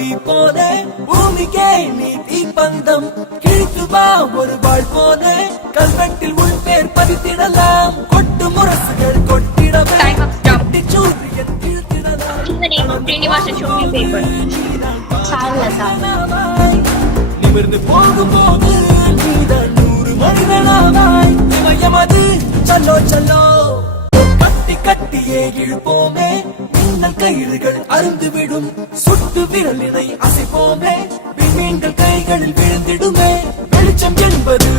தீ போல பூமிக்கே நீ தீப்பந்தம் கிழித்து வா ஒரு வாழ் போல கல்வெட்டில் உள் பேர் பதித்திடலாம் கொட்டு முரசுகள் கொட்டிடவே கட்டி சூரியன் கீழ்த்திடலாம். நிமிர்ந்து போகும்போது நீதான் 100 மனிதனாவாய் இமயமது சல்லோ சல்லோ கட்டி கட்டியே இழுப்போமே மின்னல் கயிறுகள் அருந்துவிடும் சுட்டு விரலினை அசைப்போமே விண்மீன்கள் கைகளில் விழுந்திடுமே வெளிச்சம் என்பது